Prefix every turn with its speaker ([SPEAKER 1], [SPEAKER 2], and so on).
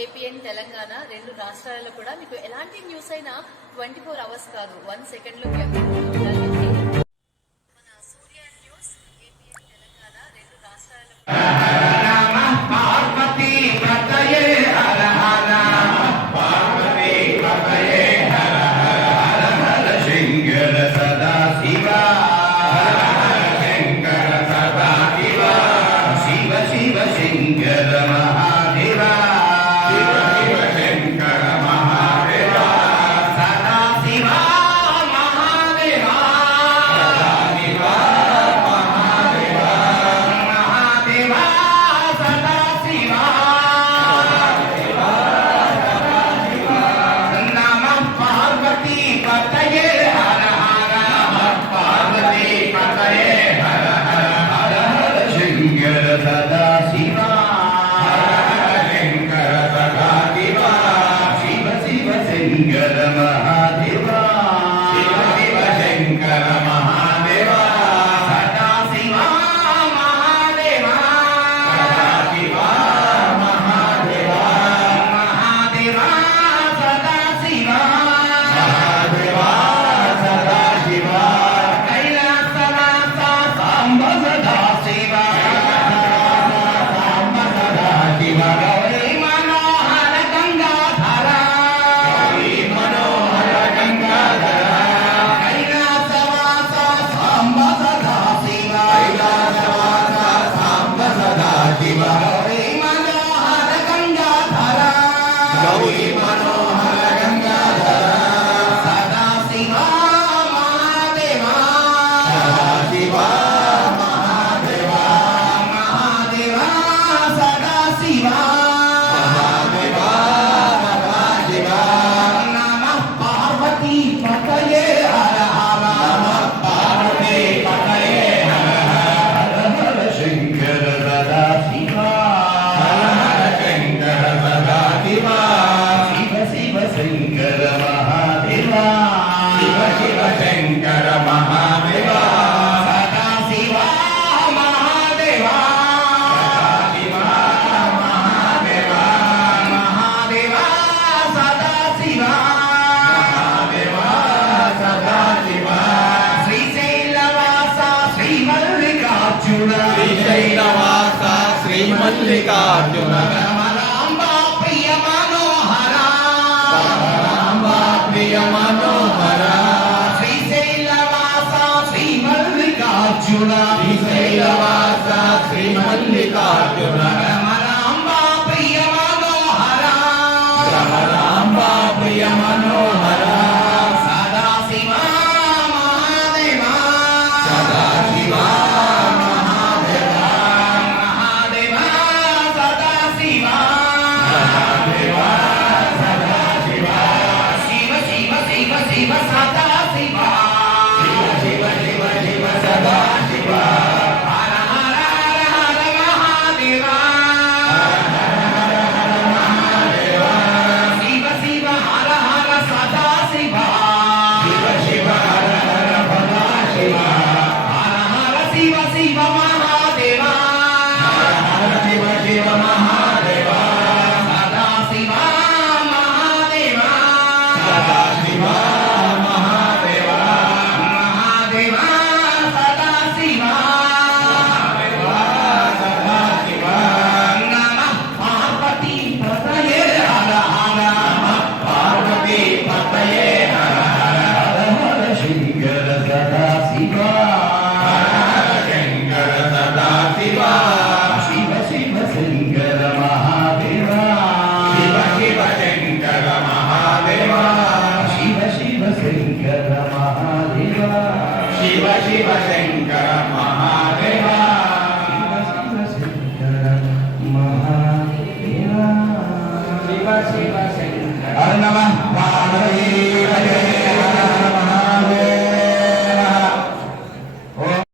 [SPEAKER 1] AP and Telangana రెండు రాష్ట్రాలలో కూడా మీకు ఎలాంటి న్యూస్ అయినా ట్వంటీ ఫోర్ అవర్స్ కాదు వన్ సెకండ్లో మీ
[SPEAKER 2] Yo, Imano. శ్రీశైలవాస శ్రీమల్లికార్జున. ప్రియ మనోహర. ప్రియ మనోహర. శ్రీశైలవాస శ్రీమల్లికార్జున. శివ శివ శంకర మహాదేవా. మహాదేవా శివ శివ
[SPEAKER 3] శంకర.